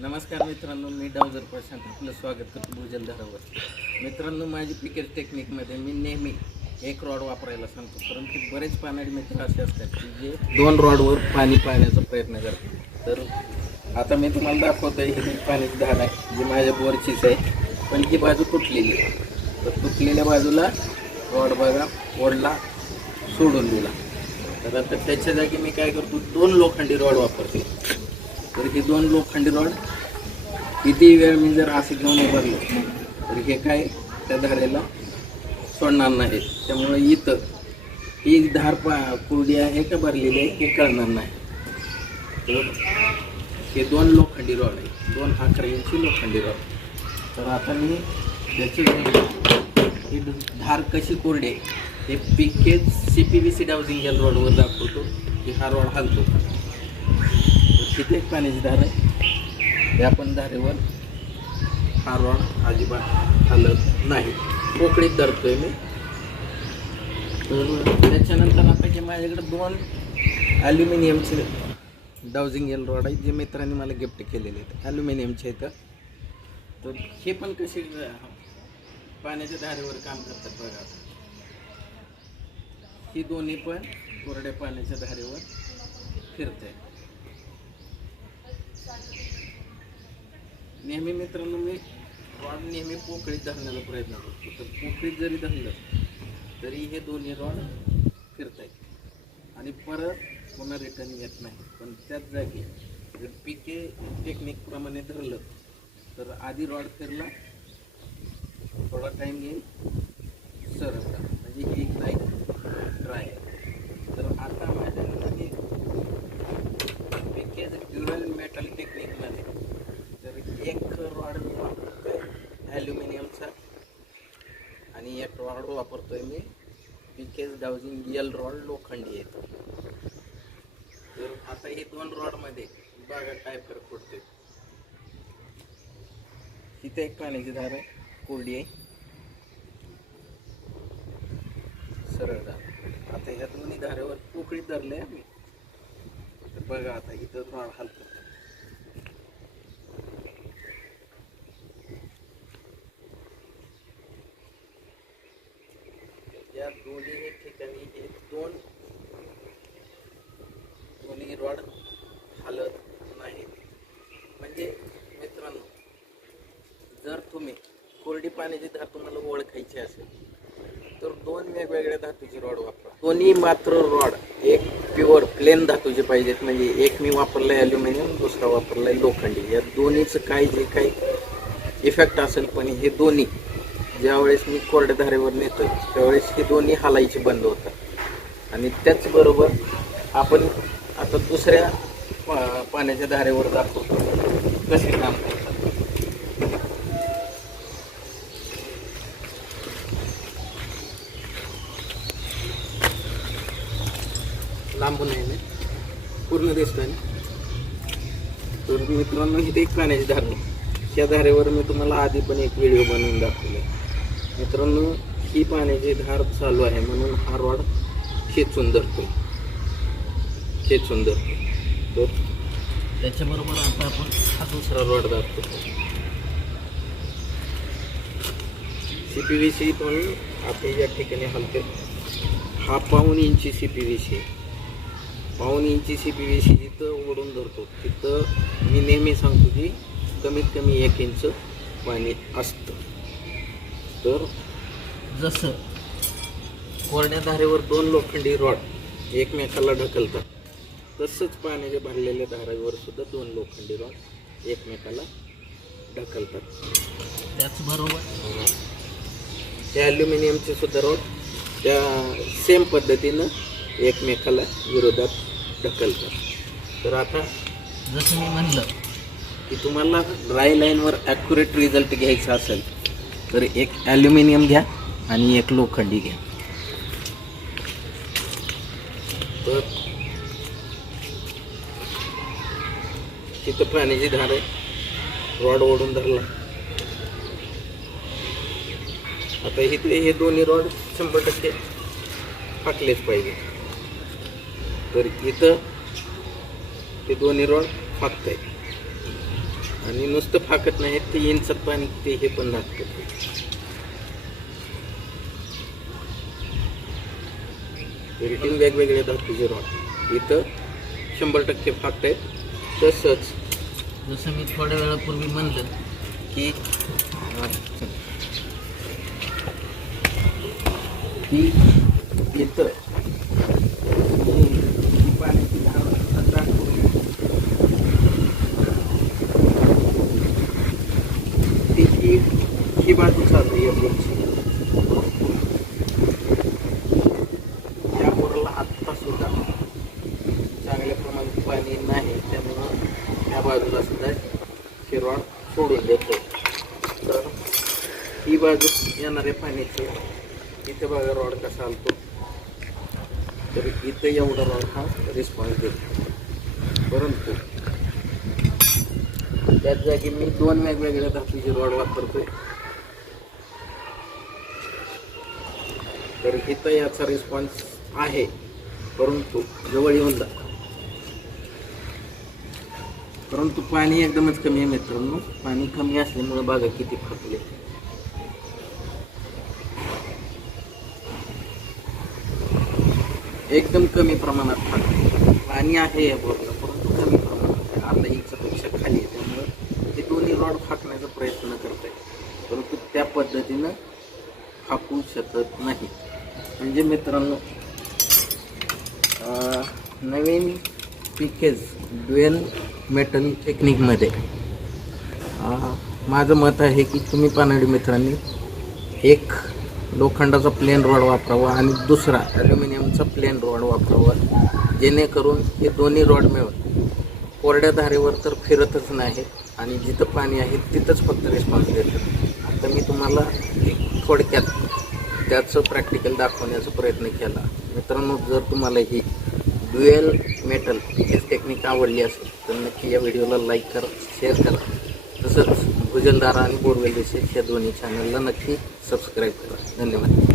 नमस्कार मित्रांनो मी डावजर प्रशांत आपलं स्वागत करतो भूजल मित्रांनो माझी पिकेट टेक्निकमध्ये मी नेहमी एक रॉड वापरायला सांगतो परंतु बरेच पाण्याचे मित्र असे असतात की जे दोन रॉडवर पाणी पाहण्याचा प्रयत्न करतात. तर आता मी तुम्हाला दाखवतो ही की पाण्याची धाड आहे जी माझ्या बोरचीच आहे पण ही बाजू तुटलेली आहे. तर तुटलेल्या बाजूला रॉड बघा ओढला सोडून दिला. तर आता त्याच्या जागी मी काय करतो दोन लोखंडी रॉड वापरतो. तर हे दोन लोखंडी रॉड किती वेळ मी जर असं घेऊन उभारलो तर हे काय त्या धारेला सोडणार नाही. त्यामुळे इथं ही धार पा कुरडी आहे का भरलेली आहे हे कळणार नाही. तर हे दोन लोखंडी रॉड आहे. दोन अकरा इंची लोखंडी रॉड. तर आता मी त्याची ही धार कशी कोरडी आहे हे पिकेच C P B C dowsing या रोडवर दाखवतो. की हा रोड हलतो. तर तिथे एक पाण्याची धार आहे. या पण धारेवर हा रॉड अजिबात हलत नाही. पोकळीत धरतोय मी. तर त्याच्यानंतर आता जे माझ्याकडे दोन ॲल्युमिनियमचे डाउजिंग एल रॉड आहेत जे मित्रांनी मला गिफ्ट केलेले आहेत. ॲल्युमिनियमचे आहेत. तर हे पण कसे पाण्याच्या धारेवर काम करतात बघा ही दोन्ही पण कोरड्या पाण्याच्या धारेवर फिरते नेहमी मित्रांनो मी रॉड नेहमी पोकळीत धरण्याचा प्रयत्न करतो. तर पोकळीत जरी धरलं तरी हे दोन्ही रॉड फिरत आहेत आणि परत पुन्हा रिटर्न येत नाही. पण त्याच जागी जर पिके टेक्निकप्रमाणे धरलं तर आधी रॉड फिरला थोडा टाईम घेईल सरकला म्हणजे ही लाइट ड्राय आहे तर आता माझ्याकडे पिकेज ड्युरल मेटल टेक्निकमध्ये तर एक रॉड मी वापरतोय ॲल्युमिनियमचा आणि एक रॉड वापरतोय मी. पिकेज डाउजिंग यल रॉड लोखंडी येतो. तर आता हे दोन रॉडमध्ये बघा काय फरक पडतोय. तिथे एक पाण्याची धार आहे कोरडी आहे. सरळ धार. आता ह्या दोन्ही धारेवर पोकळीत धरले आम्ही. बघा आता इथं रॉड हलतं दोन्ही ठिकाणी हे दोन दोन्ही रॉड हलत नाहीत. म्हणजे मित्रांनो जर तुम्ही कोरडी पाण्याची धातू मला ओळखायची असेल तर दोन वेगवेगळ्या धातूची रॉड वापरा. दोन्ही मात्र रॉड एक प्युअर प्लेन धातूचे पाहिजेत. म्हणजे एक मी वापरलाय अल्युमिनियम दुसरा वापरलाय लोखंडी. या दोन्हीचं काय जे काही इफेक्ट असेल पण हे दोन्ही ज्यावेळेस मी कोरड्या धारेवर नेतो त्यावेळेस हे दोन्ही हालायचे बंद होतात. आणि त्याचबरोबर आपण आता दुसऱ्या पा- पाण्याच्या धारेवर दाखवतो. कसे काम करतात? लांबून आहे पूर्ण दिसतोय तर मित्रांनो इथे एक पाण्याची धार त्या धारेवर मी तुम्हाला आधी पण एक व्हिडिओ बनवून दाखवला मित्रांनो ही पाण्याची धार चालू आहे म्हणून हा रॉड खेचून धरतो खेचून धरतो तर त्याच्याबरोबर आता आपण हा दुसरा रॉड धरतो सी पी व्ही सी पण आपण या ठिकाणी हलते हा पाऊन इंची सी पी व्ही सी पाऊन इंची सी पी व्ही सी जिथं ओढून धरतो तिथं मी नेहमी सांगतो की कमीत कमी एक इंच पाणी असतं. तर जसं कोरड्या धारेवर दोन लोखंडी रॉड एकमेकाला ढकलतात तसंच पाण्याच्या भरलेल्या धारावर सुद्धा दोन लोखंडी रॉड एकमेकाला ढकलतात. त्याचबरोबर त्या ॲल्युमिनियमचे सुद्धा रॉड त्या सेम पद्धतीनं एकमेकाला विरोधात ढकलतात. तर आता जसं मी म्हणलं की तुम्हाला ड्राय लाईनवर ॲक्युरेट रिझल्ट घ्यायचा असेल तर एक ॲल्युमिनियम घ्या आणि एक लोखंडी घ्या. तर तिथं पाण्याची धार आहे. रॉड ओढून धरला. आता इथे हे दोन्ही रॉड शंभर टक्के फाकलेच पाहिजे. तर इथं ते दोन्ही रॉड फाकत आहे आणि नुसतं फाकत नाही ते इंचात पाणी ते हे पण लागतं रेटिंग वेगवेगळे धातूचे रॉड इथं शंभर टक्के फाकत आहेत. तसंच जसं मी थोड्या वेळापूर्वी म्हणलं की की इथं ही ही पाण्याची धार आता दाखवली. ती ही ही बाजू चालू आहे या बोरची या बोरला आत्ता सुद्धा चांगल्या प्रमाणात पाणी नाही त्यामुळं या बाजूला सुद्धा शिरवाड सोडून देतो. तर ही बाजू येणाऱ्या पाण्याची इथे बघा रॉड कसा आलतो. तर इथं एवढा रॉड हा रिस्पॉन्स देतो. परंतु त्याच जागी मी दोन वेगवेगळ्या धातूचे रॉड वापरतोय. तर इथं याचा रिस्पॉन्स आहे. परंतु जवळ येऊन जा. परंतु पाणी एकदमच कमी आहे मित्रांनो. पाणी कमी असल्यामुळे बघा किती फाटले. एकदम कमी प्रमाणात पाणी आहे या बोरला परंतु कमी प्रमाणात आहे. अर्धा इंचपेक्षा खाली आहे त्यामुळं ते दोन्ही रॉड फाकण्याचा प्रयत्न करत आहे परंतु त्या पद्धतीनं फाकू शकत नाही. म्हणजे मित्रांनो नवीन पिकेज ड्युएल मेटल टेक्निकमध्ये माझं मत आहे की तुम्ही पानाडी मित्रांनी एक लोखंडाचा प्लेन रॉड वापरावा आणि दुसरा ॲल्युमिनियमचा प्लेन रॉड वापरावा जेणेकरून हे दोन्ही रॉड मिळून कोरड्या धारेवर तर फिरतच नाही. आणि जिथं पाणी आहे तिथंच फक्त रिस्पॉन्स देतात आता मी तुम्हाला एक थोडक्यात त्याचं प्रॅक्टिकल दाखवण्याचा प्रयत्न केला. मित्रांनो जर तुम्हाला ही ड्युएल मेटल हेच टेक्निक आवडली असेल तर नक्की या व्हिडिओला लाईक करा शेअर करा. तसंच भुजलदारा आणि बोरवेल देशे या दोन्ही चॅनलला नक्की सबस्क्राईब करा. धन्यवाद.